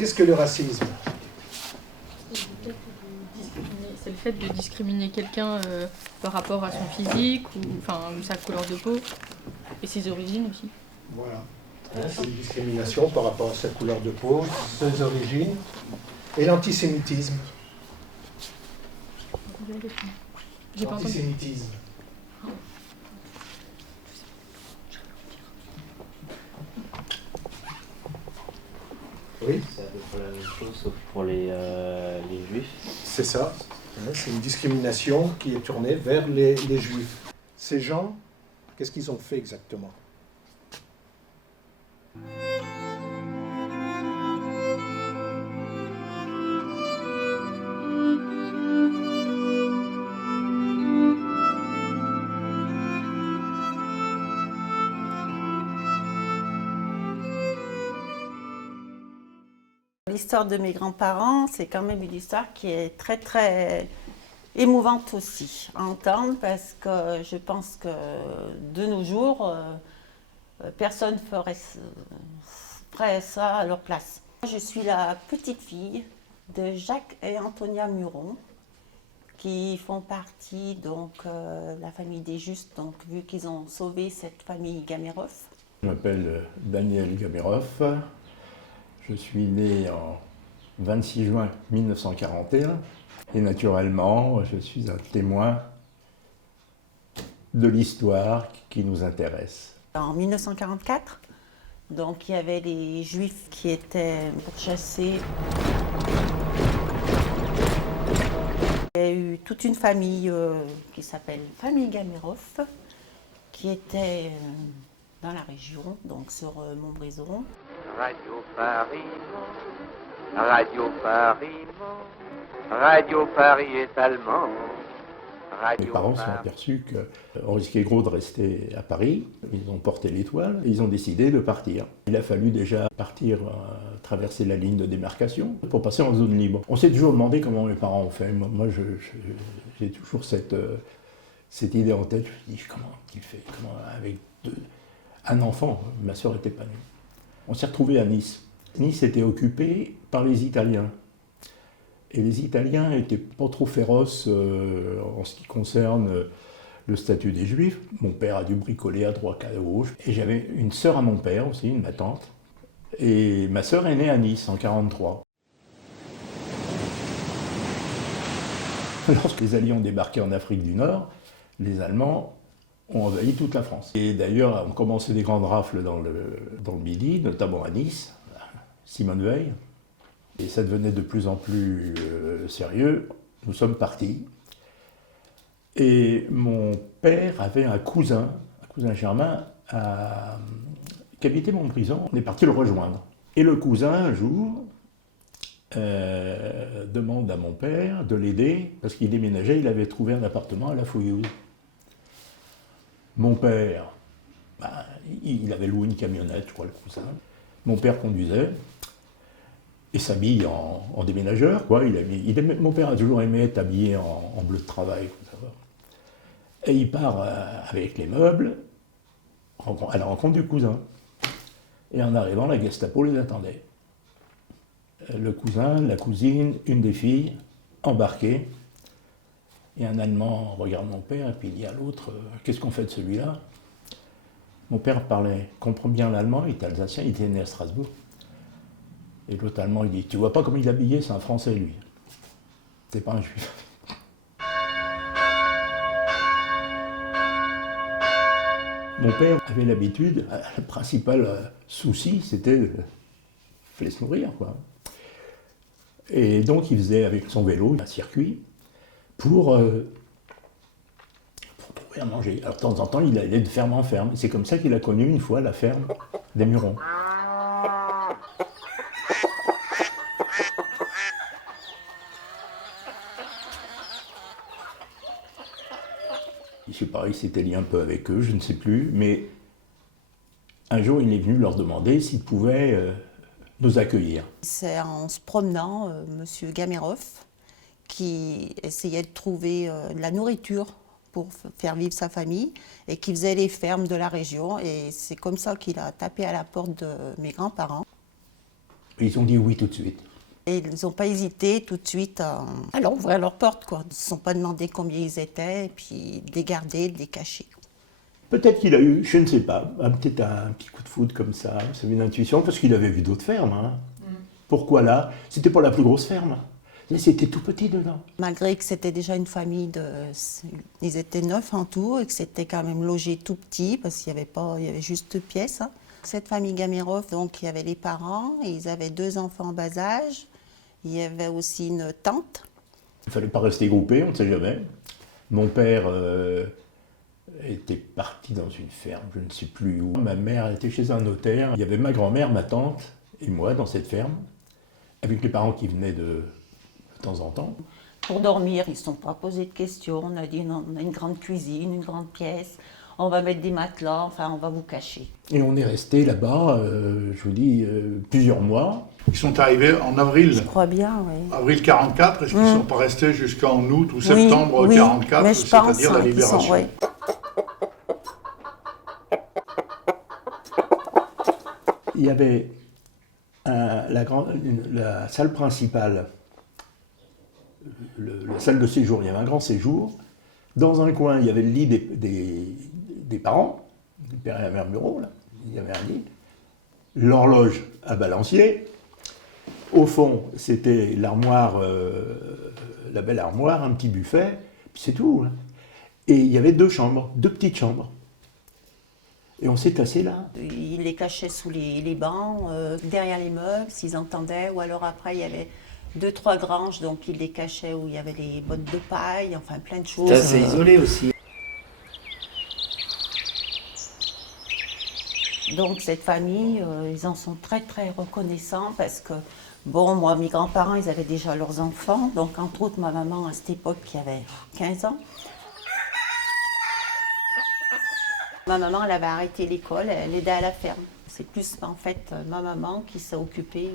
Qu'est-ce que le racisme? C'est le fait de discriminer quelqu'un par rapport à son physique ou sa couleur de peau et ses origines aussi. Voilà. C'est une discrimination par rapport à sa couleur de peau, ses origines, et l'antisémitisme. J'ai pas entendu. L'antisémitisme. Oui, C'est à peu près la même chose, sauf pour les juifs. c'est ça. C'est une discrimination qui est tournée vers les juifs. Ces gens, qu'est-ce qu'ils ont fait exactement? L'histoire de mes grands-parents, c'est quand même une histoire qui est très très émouvante aussi à entendre, parce que je pense que de nos jours, personne ferait ça à leur place. Je suis la petite fille de Jacques et Antonia Muron, qui font partie donc la famille des Justes, donc vu qu'ils ont sauvé cette famille Gameroff. Je m'appelle Daniel Gameroff. Je suis né en 26 juin 1941 et naturellement, je suis un témoin de l'histoire qui nous intéresse. En 1944, donc il y avait les Juifs qui étaient pourchassés. Il y a eu toute une famille qui s'appelle famille Gameroff, qui était dans la région, donc sur Montbrison. Radio Paris, Radio Paris, Radio Paris est allemand. Mes parents se sont aperçus qu'on risquait gros de rester à Paris. Ils ont porté l'étoile et ils ont décidé de partir. Il a fallu déjà partir, traverser la ligne de démarcation pour passer en zone libre. On s'est toujours demandé comment mes parents ont fait. Moi, j'ai toujours cette idée en tête. Je me dis, comment il fait? Comment, avec un enfant, ma soeur n'était pas née. On s'est retrouvés à Nice. Nice était occupée par les Italiens. Et les Italiens n'étaient pas trop féroces en ce qui concerne le statut des Juifs. Mon père a dû bricoler à droite à gauche. Et j'avais une sœur à mon père aussi, ma tante. Et ma sœur est née à Nice en 1943. Lorsque les Alliés ont débarqué en Afrique du Nord, les Allemands ont envahi toute la France. Et d'ailleurs, on commençait des grandes rafles dans le Midi, notamment à Nice, Simone Veil. Et ça devenait de plus en plus sérieux. Nous sommes partis. Et mon père avait un cousin germain, qui habitait Montbrison. On est parti le rejoindre. Et le cousin, un jour, demande à mon père de l'aider, parce qu'il déménageait, il avait trouvé un appartement à La Fouillouse. Mon père, il avait loué une camionnette, je crois, le cousin. Mon père conduisait et s'habille en déménageur, quoi. Mon père a toujours aimé être habillé en bleu de travail, faut savoir. Et il part avec les meubles à la rencontre du cousin. Et en arrivant, la Gestapo les attendait. Le cousin, la cousine, une des filles, embarquées. Et un Allemand regarde mon père et puis il dit à l'autre « Qu'est-ce qu'on fait de celui-là » Mon père comprend bien l'allemand, il était alsacien, il était né à Strasbourg. Et l'autre Allemand, il dit « Tu vois pas comment il est habillé, c'est un Français, lui. C'est pas un Juif. » Mon père avait l'habitude, le principal souci, c'était de se nourrir, quoi. Et donc il faisait avec son vélo un circuit pour trouver à manger. Alors de temps en temps, il allait de ferme en ferme. C'est comme ça qu'il a connu une fois la ferme des Murons. Je sais pas, il s'était lié un peu avec eux, je ne sais plus, mais un jour, il est venu leur demander s'ils pouvaient nous accueillir. C'est en se promenant, M. Gameroff, qui essayait de trouver de la nourriture pour faire vivre sa famille et qui faisait les fermes de la région. Et c'est comme ça qu'il a tapé à la porte de mes grands-parents. Ils ont dit oui tout de suite. Et ils n'ont pas hésité tout de suite à ouvrir leur porte, quoi. Ils ne se sont pas demandé combien ils étaient, et puis de les garder, de les cacher. Peut-être qu'il a eu, je ne sais pas, peut-être un petit coup de foudre comme ça, c'est une intuition, parce qu'il avait vu d'autres fermes. Hein. Pourquoi là? C'était pas la plus grosse ferme. C'était tout petit dedans. Malgré que c'était déjà une famille ils étaient 9 en tout, et que c'était quand même logé tout petit, parce qu'il y avait juste 2 pièces. Hein. Cette famille Gamirov, donc il y avait les parents, et ils avaient 2 enfants en bas âge. Il y avait aussi une tante. Il ne fallait pas rester groupé, on ne sait jamais. Mon père était parti dans une ferme, je ne sais plus où. Ma mère était chez un notaire. Il y avait ma grand-mère, ma tante et moi dans cette ferme, avec les parents qui venaient de temps en temps. Pour dormir, ils ne se sont pas posés de questions. On a dit non, on a une grande cuisine, une grande pièce. On va mettre des matelas, enfin on va vous cacher. Et on est resté là-bas, je vous dis, plusieurs mois. Ils sont arrivés en avril. Je crois bien, oui. Avril 44, est-ce qu'ils ne sont pas restés jusqu'en août ou septembre 44, mais je pense, c'est-à-dire la libération Il y avait la salle principale, la salle de séjour, il y avait un grand séjour. Dans un coin, il y avait le lit des parents, du père et la mère Bureau, là. Il y avait un lit. L'horloge à balancier. Au fond, c'était l'armoire, la belle armoire, un petit buffet, puis c'est tout. Hein. Et il y avait 2 chambres, 2 petites chambres. Et on s'est tassé là. Ils les cachaient sous les bancs, derrière les meubles, s'ils entendaient, ou alors après, il y avait 2-3 granges, donc ils les cachaient où il y avait les bottes de paille, enfin plein de choses. C'est assez isolé aussi. Donc cette famille, ils en sont très très reconnaissants parce que, bon, moi, mes grands-parents, ils avaient déjà leurs enfants, donc entre autres ma maman à cette époque qui avait 15 ans. Ma maman, elle avait arrêté l'école, elle aidait à la ferme. C'est plus en fait ma maman qui s'est occupée,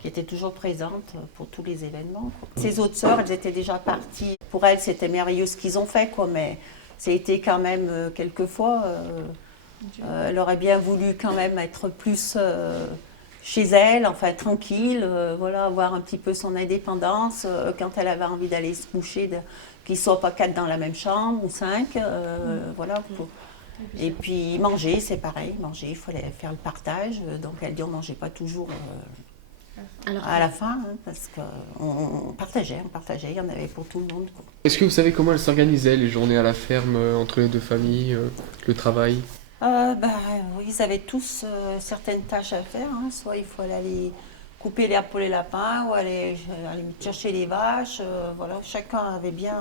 qui était toujours présente pour tous les événements. Quoi. Ses autres sœurs, elles étaient déjà parties. Pour elles, c'était merveilleux ce qu'ils ont fait, quoi, mais ça a été quand même quelquefois... elle aurait bien voulu quand même être plus chez elle, enfin tranquille, voilà, avoir un petit peu son indépendance. Quand elle avait envie d'aller se coucher, qu'ils ne soient pas 4 dans la même chambre ou 5, voilà. Et puis manger, c'est pareil, manger, il fallait faire le partage. Donc elle dit on ne mangeait pas toujours à la fin, hein, parce qu'on partageait, il y en avait pour tout le monde. Quoi. Est-ce que vous savez comment elles s'organisaient, les journées à la ferme, entre les 2 familles, le travail? Oui, ils avaient tous certaines tâches à faire. Hein. Soit il faut aller couper l'herbe pour les lapins, ou aller chercher les vaches. Voilà, chacun avait bien.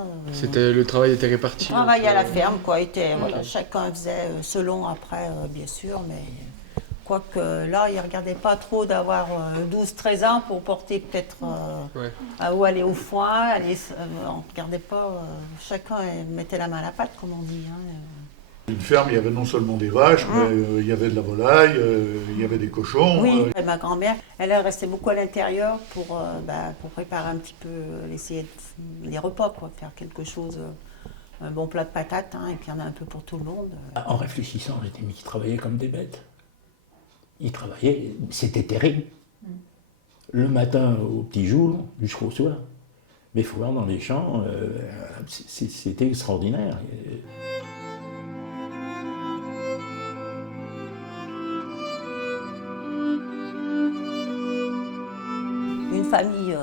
Le travail était réparti. Le travail à la ferme, quoi. Voilà, chacun faisait selon après, bien sûr, mais quoique là, ils ne regardaient pas trop d'avoir 12-13 ans pour porter peut-être ou aller au foin. On ne regardait pas. Chacun mettait la main à la pâte, comme on dit. Hein. Une ferme, il y avait non seulement des vaches, mais il y avait de la volaille, il y avait des cochons. Oui, ma grand-mère, elle restait beaucoup à l'intérieur pour préparer un petit peu, les repas, quoi, faire quelque chose, un bon plat de patates, hein, et puis il y en a un peu pour tout le monde. En réfléchissant, j'ai dit, mais ils travaillaient comme des bêtes. Ils travaillaient, c'était terrible. Le matin au petit jour, jusqu'au soir. Mais il faut voir dans les champs, c'était extraordinaire. Une famille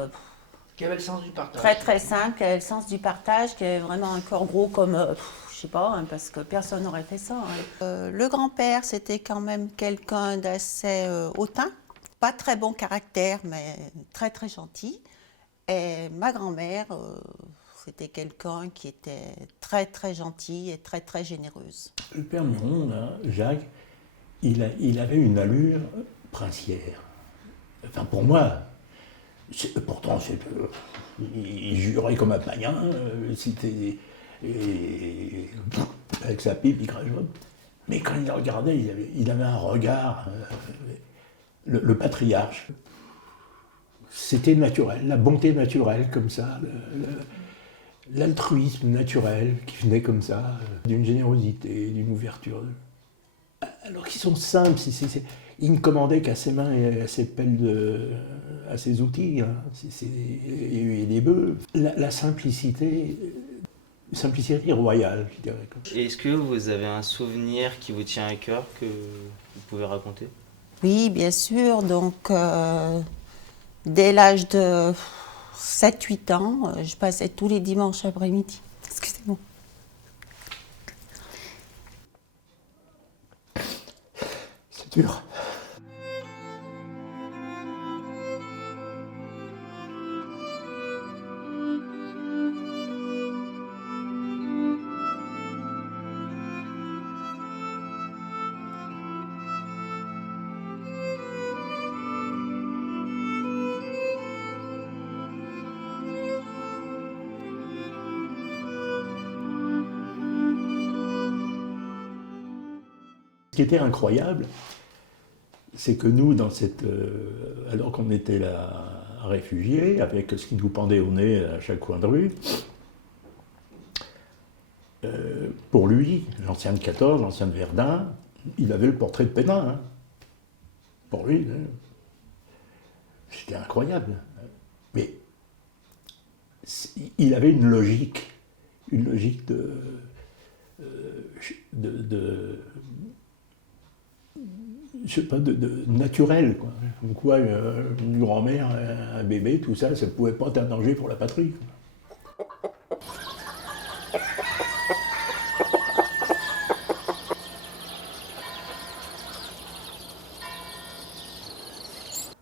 Qui avait le sens du partage. très très simple, qui avait le sens du partage, qui avait vraiment un cœur gros comme, je sais pas, hein, parce que personne n'aurait fait ça. Hein. Le grand-père, c'était quand même quelqu'un d'assez hautain, pas très bon caractère, mais très très gentil. Et ma grand-mère, c'était quelqu'un qui était très très gentil et très très généreuse. Le père Miron, là, Jacques, il avait une allure princière. Enfin, pour moi, pourtant, il jurait comme un païen, avec sa pipe, il crache. Mais quand il le regardait, il avait un regard, le patriarche. C'était naturel, la bonté naturelle comme ça, l'altruisme naturel qui venait comme ça, d'une générosité, d'une ouverture. alors qu'ils sont simples. Il ne commandait qu'à ses mains et à ses pelles, à ses outils, hein. Et les bœufs. La simplicité royale, je dirais. Et est-ce que vous avez un souvenir qui vous tient à cœur que vous pouvez raconter? Oui, bien sûr. Donc, dès l'âge de 7-8 ans, je passais tous les dimanches après-midi. Excusez-moi. C'est dur. Ce qui était incroyable, c'est que nous, alors qu'on était là réfugiés, avec ce qui nous pendait au nez à chaque coin de rue, pour lui, l'ancien de 14, l'ancien de Verdun, il avait le portrait de Pénin. Hein. Pour lui, c'était incroyable. Mais il avait une logique je sais pas, de naturel, quoi. Comme quoi, une grand-mère, un bébé, tout ça, ça ne pouvait pas être un danger pour la patrie, quoi.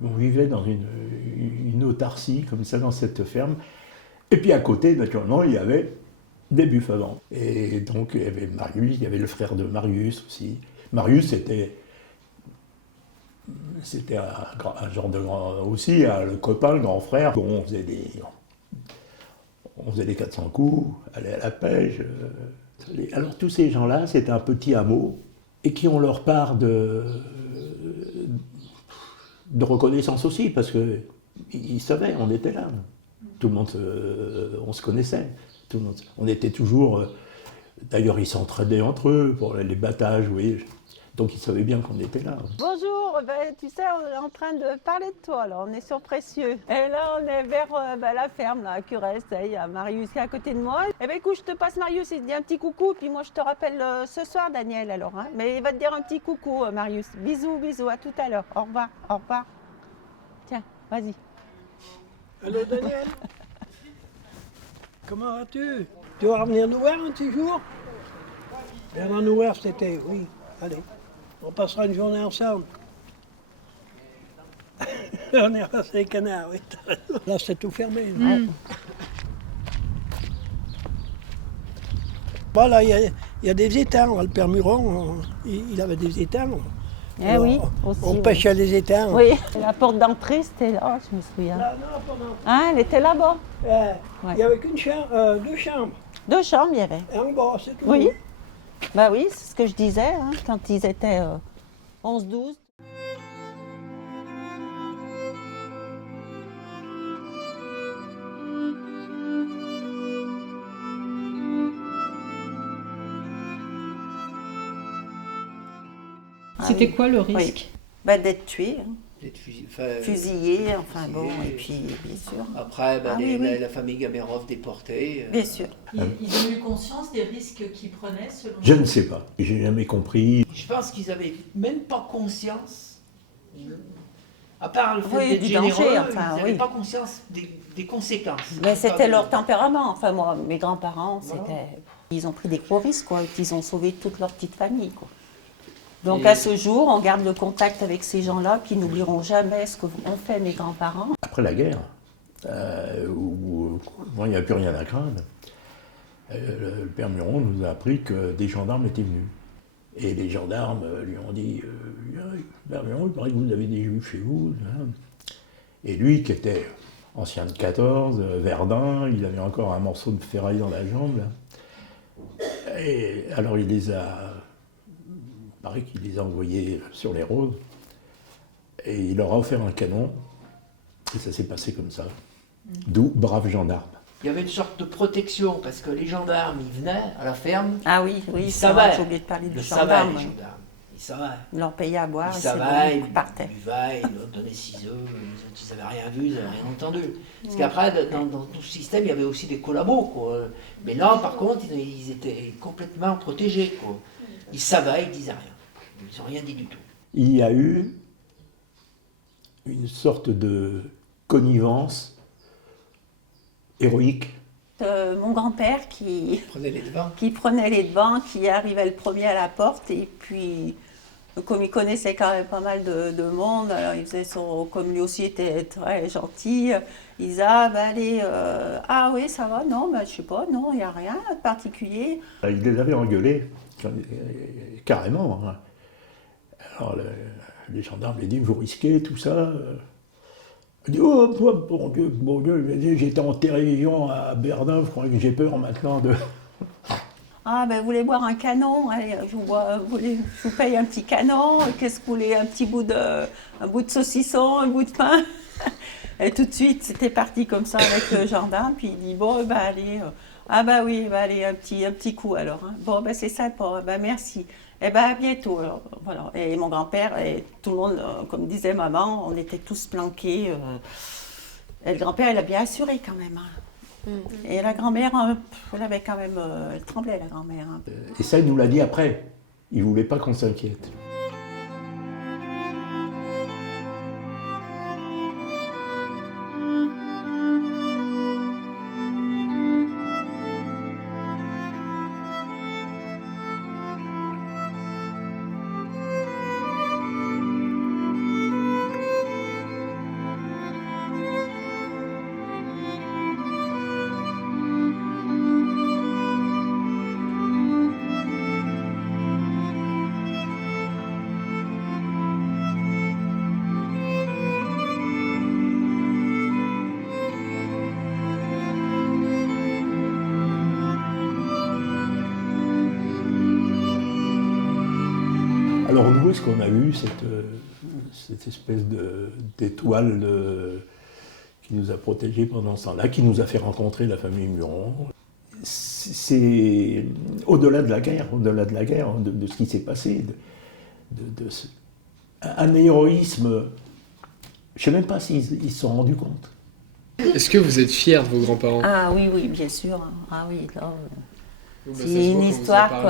On vivait dans une autarcie, comme ça, dans cette ferme. Et puis à côté, naturellement, il y avait des buffles à vent. Et donc, il y avait Marius, il y avait le frère de Marius aussi. Marius, c'était un genre de grand aussi, le copain, le grand frère. Bon, on faisait des 400 coups, aller à la pêche. Alors tous ces gens-là, c'était un petit hameau et qui ont leur part de reconnaissance aussi, parce qu'ils savaient, on était là. Tout le monde, on se connaissait. Tout le monde, on était toujours... D'ailleurs, ils s'entraidaient entre eux pour les battages, oui. Donc ils savaient bien qu'on était là. Bonjour, tu sais, on est en train de parler de toi, là. On est sur Précieux. Et là, on est vers la ferme, là, à Curès. Il y a Marius qui est à côté de moi. Eh bien, écoute, je te passe Marius, il te dit un petit coucou, puis moi, je te rappelle ce soir, Daniel, alors. Hein. Mais il va te dire un petit coucou, Marius. Bisous, bisous, à tout à l'heure. Au revoir, au revoir. Tiens, vas-y. Allô, Daniel. Comment vas-tu? Tu vas revenir nous voir un petit jour? Viens nous voir cet été, oui. Allez. On passera une journée ensemble. On est passé les canards, oui. Là, c'est tout fermé. Voilà, il y a des étangs. Le père Muron, il avait des étangs. Alors, oui, aussi. On pêchait les étangs. Oui, la porte d'entrée, c'était là, je me souviens. Là, non, pas d'entrée. Hein, elle était là-bas. Il n'y avait qu'une chambre, 2 chambres. 2 chambres, il y avait. Et en bas, c'est tout. Oui. Bah oui, c'est ce que je disais, hein, quand ils étaient 11-12. C'était quoi le risque? Bah, d'être tué, hein. D'être fusillé, enfin bon, et puis bien sûr. Après, oui. la famille Gamerov déportée. Bien sûr. Ils ont eu conscience des risques qu'ils prenaient selon Je ne sais pas, j'ai jamais compris. Je pense qu'ils n'avaient même pas conscience, à part le fait Oui, d'être du généreux, danger, enfin, ils n'avaient oui. pas conscience des conséquences. Mais c'était leur tempérament. Enfin, moi, mes grands-parents, ils ont pris des gros risques, quoi, et puis ils ont sauvé toute leur petite famille, quoi. Donc à ce jour, on garde le contact avec ces gens-là qui n'oublieront jamais ce qu'ont fait mes grands-parents. Après la guerre, où il n'y a plus rien à craindre, le père Muron nous a appris que des gendarmes étaient venus. Et les gendarmes lui ont dit Père Muron, il paraît que vous avez des juifs chez vous. Et lui, qui était ancien de 14, Verdun, il avait encore un morceau de ferraille dans la jambe. Là. Et alors il les a... Il paraît qu'il les a envoyés sur les Roses, et il leur a offert un canon, et ça s'est passé comme ça. D'où brave gendarme. Il y avait une sorte de protection, parce que les gendarmes, ils venaient à la ferme. Ah oui, ils savaient. j'ai oublié de parler du Ils gendarme. savaient, les gendarmes. Ils Ça va. Ils leur payaient à boire, Ils et c'est bon, savaient, ils partaient. ils buvaient, ils leur donnaient 6 œufs, les autres ils n'avaient rien vu, ils n'avaient rien entendu. Parce qu'après, dans tout ce système, il y avait aussi des collabos, quoi. Mais là, par contre, ils étaient complètement protégés, quoi. Ils savaient, ils disaient rien. Ils n'ont rien dit du tout. Il y a eu une sorte de connivence héroïque. Mon grand-père qui prenait les devants, qui arrivait le premier à la porte, et puis comme il connaissait quand même pas mal de monde, alors il faisait comme lui aussi était très gentil, il disait allez, ah oui ça va, non, je sais pas, non, il n'y a rien de particulier. Il les avait engueulés, carrément. Hein. Alors les gendarmes lui disent, vous risquez tout ça. Il dit, oh bon Dieu, j'étais en télévision à Berlin, je crois que j'ai peur maintenant de... Ah vous voulez boire un canon, allez, je vous paye un petit canon, qu'est-ce que vous voulez, un bout de saucisson, un bout de pain. Et tout de suite, c'était parti comme ça avec le gendarme, puis il dit, bon, allez, allez, un petit coup alors. Hein. Bon, c'est sympa, merci. À bientôt. Alors, voilà. Et mon grand-père, et tout le monde, comme disait maman, on était tous planqués. Et le grand-père, il a bien assuré quand même. Hein. Et la grand-mère, elle avait quand même, elle tremblait la grand-mère. Hein. Et ça, il nous l'a dit après. Il ne voulait pas qu'on s'inquiète. Alors nous, est-ce qu'on a eu cette espèce d'étoile qui nous a protégés pendant ce temps-là, qui nous a fait rencontrer la famille Muron? C'est au-delà de la guerre, de ce qui s'est passé, un héroïsme, je ne sais même pas s'ils se sont rendus compte. Est-ce que vous êtes fiers de vos grands-parents? Ah oui, bien sûr. Ah oui, là... C'est une histoire que,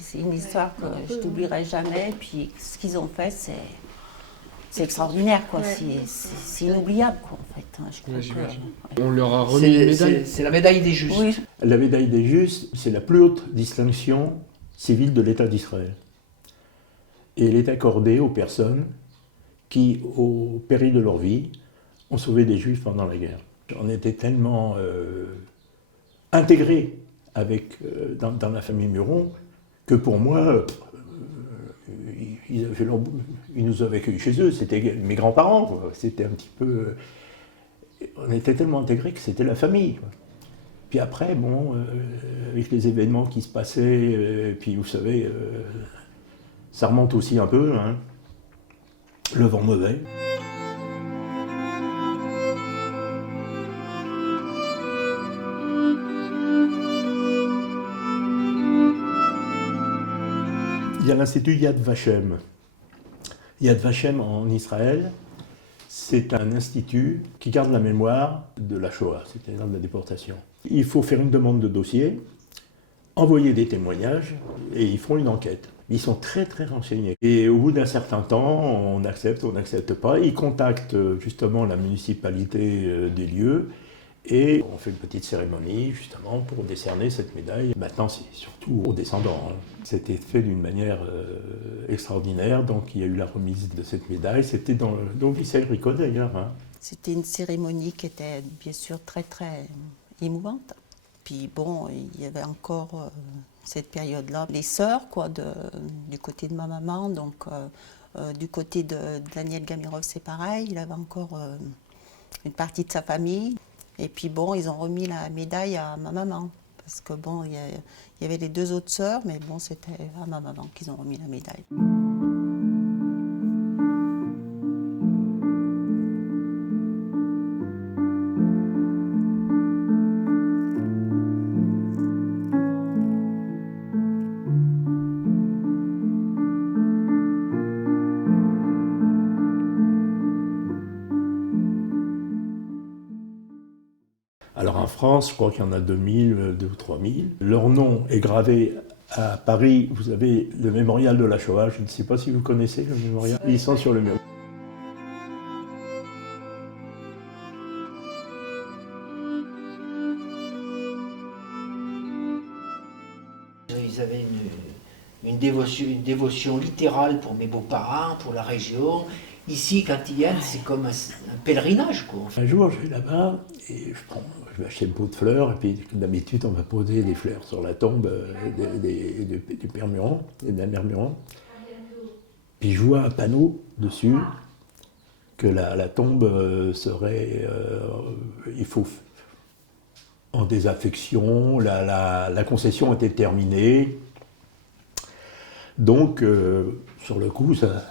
c'est une histoire que je n'oublierai jamais. Puis ce qu'ils ont fait, c'est extraordinaire, quoi. C'est inoubliable, quoi, en fait. Hein, je crois On leur a remis une médaille. C'est la médaille des justes. Oui. La médaille des justes, c'est la plus haute distinction civile de l'État d'Israël. Et elle est accordée aux personnes qui, au péril de leur vie, ont sauvé des Juifs pendant la guerre. On était tellement intégrés dans la famille Muron, que pour moi, ils nous avaient accueillis chez eux, c'était mes grands-parents, quoi. C'était un petit peu... On était tellement intégrés que c'était la famille, quoi. Puis après, avec les événements qui se passaient, puis vous savez, ça remonte aussi un peu, hein, le vent mauvais. Il y a l'Institut Yad Vashem. Yad Vashem en Israël, c'est un institut qui garde la mémoire de la Shoah, c'est-à-dire de la déportation. Il faut faire une demande de dossier, envoyer des témoignages, et ils font une enquête. Ils sont très très renseignés. Et au bout d'un certain temps, on accepte, on n'accepte pas. Ils contactent justement la municipalité des lieux, et on fait une petite cérémonie justement pour décerner cette médaille. Maintenant, c'est surtout aux descendants. Hein. C'était fait d'une manière extraordinaire, donc il y a eu la remise de cette médaille. C'était dans le lycée Rico d'ailleurs. Hein. C'était une cérémonie qui était bien sûr très très émouvante. Puis bon, il y avait encore cette période-là. Les sœurs, quoi, du côté de ma maman, donc du côté de Daniel Gamirov, c'est pareil. Il avait encore une partie de sa famille. Et puis bon, ils ont remis la médaille à ma maman. Parce que bon, il y avait les deux autres sœurs, mais bon, c'était à ma maman qu'ils ont remis la médaille. France, je crois qu'il y en a 2000, 2 ou 3000. Leur nom est gravé à Paris. Vous avez le mémorial de la Shoah. Je ne sais pas si vous connaissez le mémorial. Ils sont sur le mur. Ils avaient une dévotion littérale pour mes beaux-parents, pour la région. Ici, quand ils viennent, c'est comme un pèlerinage, quoi. Un jour, je vais là-bas et je vais acheter une pot de fleurs. Et puis, d'habitude, on va poser des fleurs sur la tombe du père Muron et de la mère Muron. Puis, je vois un panneau dessus que la tombe serait... il faut... en désaffection, la concession était terminée. Donc, sur le coup, ça...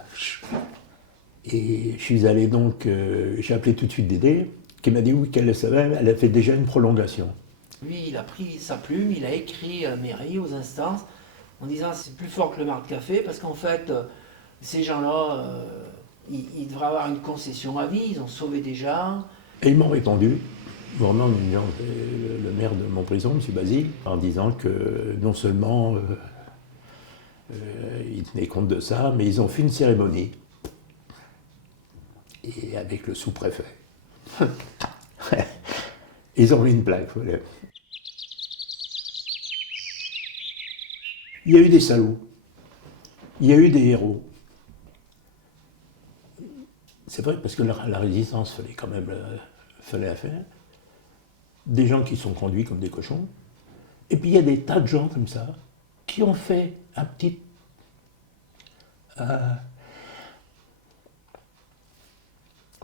Et je suis allé donc, j'ai appelé tout de suite Dédé, qui m'a dit oui, qu'elle le savait, elle a fait déjà une prolongation. Lui, il a pris sa plume, il a écrit à la mairie, aux instances, en disant c'est plus fort que le marc de café, parce qu'en fait, ces gens-là, ils devraient avoir une concession à vie, ils ont sauvé des gens. Et ils m'ont répondu, vraiment le maire de Montbrison, M. Basile, en disant que non seulement ils tenaient compte de ça, mais ils ont fait une cérémonie. Et avec le sous-préfet. Ils ont mis une plaque. Voilà. Il y a eu des salauds. Il y a eu des héros. C'est vrai, parce que la résistance, fallait quand même fallait la faire. Des gens qui sont conduits comme des cochons. Et puis il y a des tas de gens comme ça qui ont fait un petit...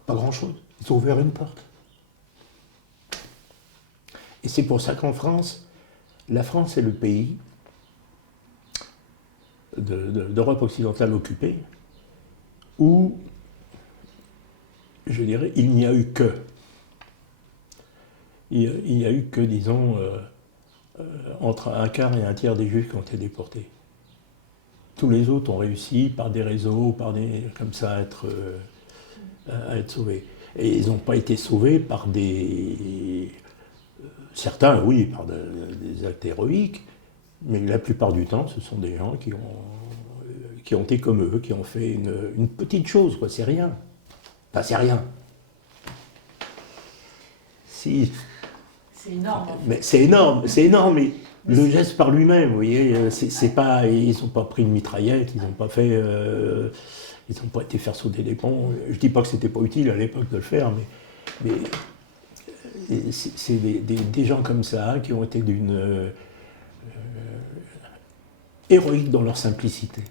pas grand-chose. Ils ont ouvert une porte. Et c'est pour ça qu'en France, la France est le pays d'Europe occidentale occupée où, je dirais, il n'y a eu que. Il n'y a eu que, disons, entre un quart et un tiers des Juifs qui ont été déportés. Tous les autres ont réussi par des réseaux, comme ça, à être sauvés. Et ils n'ont pas été sauvés par des... Certains, oui, par des actes héroïques, mais la plupart du temps, ce sont des gens qui ont été comme eux, qui ont fait une petite chose, quoi, c'est rien. Enfin, c'est rien. Si... C'est énorme. Mais c'est énorme, mais le geste par lui-même, vous voyez, c'est pas... Ils n'ont pas pris une mitraillette, ils n'ont pas fait... Ils n'ont pas été faire sauter des ponts. Je ne dis pas que ce n'était pas utile à l'époque de le faire, mais c'est des gens comme ça qui ont été d'une héroïque dans leur simplicité.